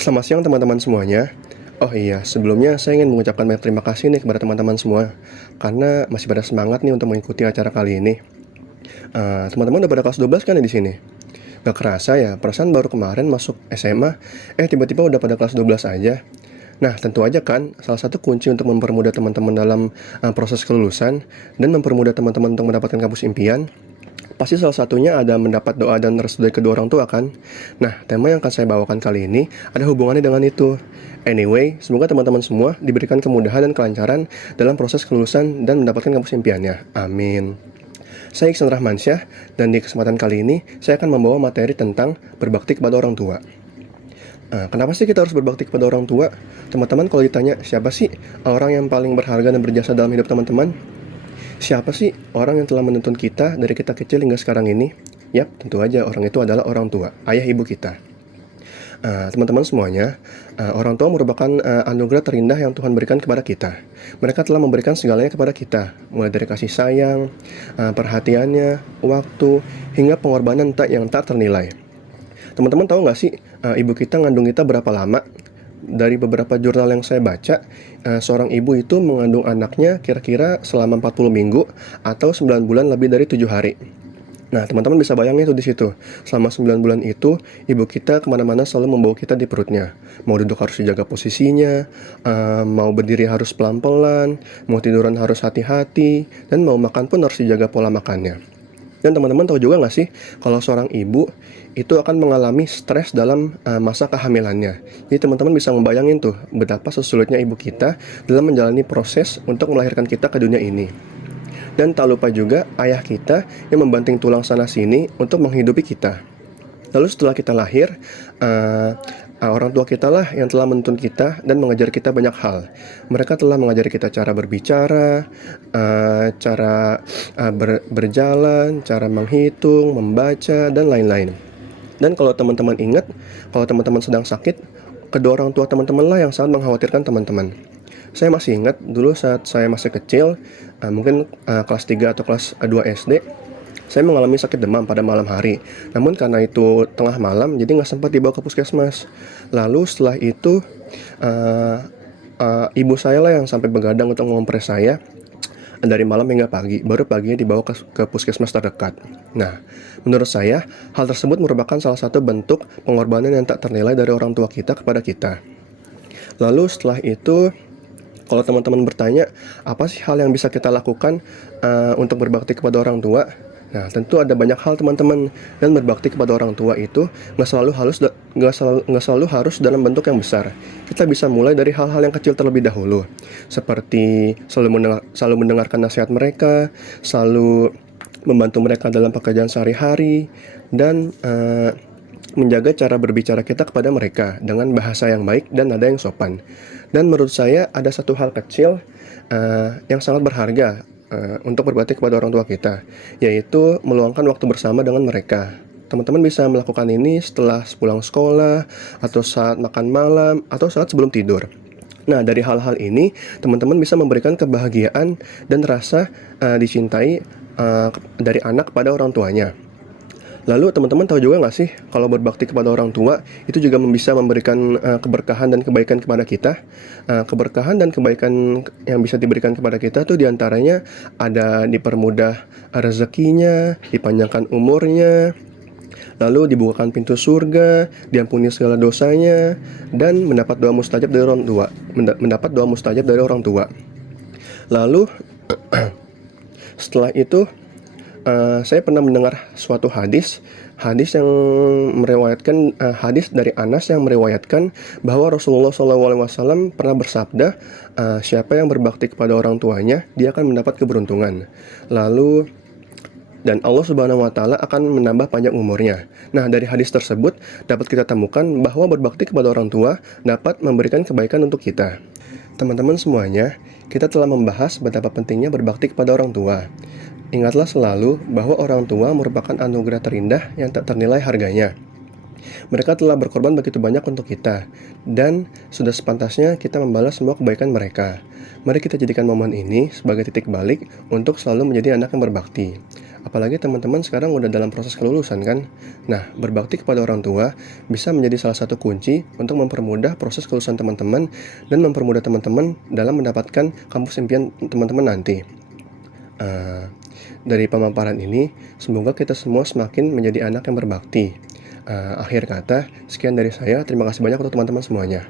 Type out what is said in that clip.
Selamat siang teman-teman semuanya. Oh iya, sebelumnya saya ingin mengucapkan banyak terima kasih nih kepada teman-teman semua, karena masih pada semangat nih untuk mengikuti acara kali ini. Teman-teman udah pada kelas 12 kan ya di sini? Gak kerasa ya, perasaan baru kemarin masuk SMA, tiba-tiba udah pada kelas 12 aja. Nah, tentu aja kan, salah satu kunci untuk mempermudah teman-teman dalam proses kelulusan dan mempermudah teman-teman untuk mendapatkan kampus impian, pasti salah satunya ada mendapat doa dan restu dari kedua orang tua kan? Nah, tema yang akan saya bawakan kali ini ada hubungannya dengan itu. Anyway, semoga teman-teman semua diberikan kemudahan dan kelancaran dalam proses kelulusan dan mendapatkan kampus impiannya. Amin. Saya Iksan Rahmansyah, dan di kesempatan kali ini saya akan membawa materi tentang berbakti kepada orang tua. Kenapa sih kita harus berbakti kepada orang tua? Teman-teman kalau ditanya, siapa sih orang yang paling berharga dan berjasa dalam hidup teman-teman? Siapa sih orang yang telah menuntun kita dari kita kecil hingga sekarang ini? Yap, tentu aja orang itu adalah orang tua, ayah ibu kita. Teman-teman semuanya, orang tua merupakan anugerah terindah yang Tuhan berikan kepada kita. Mereka telah memberikan segalanya kepada kita, mulai dari kasih sayang, perhatiannya, waktu, hingga pengorbanan yang tak ternilai. Teman-teman tahu nggak sih, ibu kita ngandung kita berapa lama? Dari beberapa jurnal yang saya baca, seorang ibu itu mengandung anaknya kira-kira selama 40 minggu atau 9 bulan lebih dari 7 hari. Nah, teman-teman bisa bayangin tuh di situ. Selama 9 bulan itu, ibu kita kemana-mana selalu membawa kita di perutnya. Mau duduk harus dijaga posisinya, mau berdiri harus pelan-pelan, mau tiduran harus hati-hati, dan mau makan pun harus dijaga pola makannya. Dan teman-teman tahu juga nggak sih, kalau seorang ibu itu akan mengalami stres dalam masa kehamilannya. Jadi teman-teman bisa membayangin tuh betapa sesulitnya ibu kita dalam menjalani proses untuk melahirkan kita ke dunia ini. Dan tak lupa juga ayah kita yang membanting tulang sana-sini untuk menghidupi kita. Lalu setelah kita lahir, orang tua kita lah yang telah menuntun kita dan mengajar kita banyak hal. Mereka telah mengajari kita cara berbicara, cara berjalan, cara menghitung, membaca, dan lain-lain. Dan kalau teman-teman ingat, kalau teman-teman sedang sakit, kedua orang tua teman-teman lah yang sangat mengkhawatirkan teman-teman. Saya masih ingat dulu saat saya masih kecil, mungkin kelas 3 atau kelas 2 SD, saya mengalami sakit demam pada malam hari. Namun karena itu tengah malam, jadi nggak sempat dibawa ke puskesmas. Lalu setelah itu, ibu saya lah yang sampai begadang untuk mengompres saya dari malam hingga pagi. Baru paginya dibawa ke puskesmas terdekat. Nah, menurut saya, hal tersebut merupakan salah satu bentuk pengorbanan yang tak ternilai dari orang tua kita kepada kita. Lalu setelah itu, kalau teman-teman bertanya, apa sih hal yang bisa kita lakukan untuk berbakti kepada orang tua? Nah, tentu ada banyak hal teman-teman, dan berbakti kepada orang tua itu nggak selalu harus dalam bentuk yang besar. Kita bisa mulai dari hal-hal yang kecil terlebih dahulu, seperti selalu mendengarkan nasihat mereka, selalu membantu mereka dalam pekerjaan sehari-hari, dan menjaga cara berbicara kita kepada mereka dengan bahasa yang baik dan nada yang sopan. Dan menurut saya ada satu hal kecil yang sangat berharga untuk berbakti kepada orang tua kita, yaitu meluangkan waktu bersama dengan mereka. Teman-teman bisa melakukan ini setelah pulang sekolah, atau saat makan malam, atau saat sebelum tidur. Nah, dari hal-hal ini, teman-teman bisa memberikan kebahagiaan dan rasa dicintai dari anak kepada orang tuanya. Lalu teman-teman tahu juga nggak sih, kalau berbakti kepada orang tua itu juga bisa memberikan keberkahan dan kebaikan kepada kita. Keberkahan dan kebaikan yang bisa diberikan kepada kita tuh diantaranya ada dipermudah rezekinya, dipanjangkan umurnya, lalu dibukakan pintu surga, diampuni segala dosanya, dan mendapat doa mustajab dari orang tua. Lalu setelah itu, saya pernah mendengar suatu hadis yang meriwayatkan, hadis dari Anas yang meriwayatkan bahwa Rasulullah SAW pernah bersabda, siapa yang berbakti kepada orang tuanya, dia akan mendapat keberuntungan. Lalu dan Allah Subhanahu wa Ta'ala akan menambah panjang umurnya. Nah, dari hadis tersebut dapat kita temukan bahwa berbakti kepada orang tua dapat memberikan kebaikan untuk kita. Teman-teman semuanya, kita telah membahas betapa pentingnya berbakti kepada orang tua. Ingatlah selalu bahwa orang tua merupakan anugerah terindah yang tak ternilai harganya. Mereka telah berkorban begitu banyak untuk kita, dan sudah sepantasnya kita membalas semua kebaikan mereka. Mari kita jadikan momen ini sebagai titik balik untuk selalu menjadi anak yang berbakti. Apalagi teman-teman sekarang udah dalam proses kelulusan kan. Nah, berbakti kepada orang tua bisa menjadi salah satu kunci untuk mempermudah proses kelulusan teman-teman dan mempermudah teman-teman dalam mendapatkan kampus impian teman-teman nanti. Eh, dari pemaparan ini, semoga kita semua semakin menjadi anak yang berbakti. Akhir kata, sekian dari saya. Terima kasih banyak untuk teman-teman semuanya.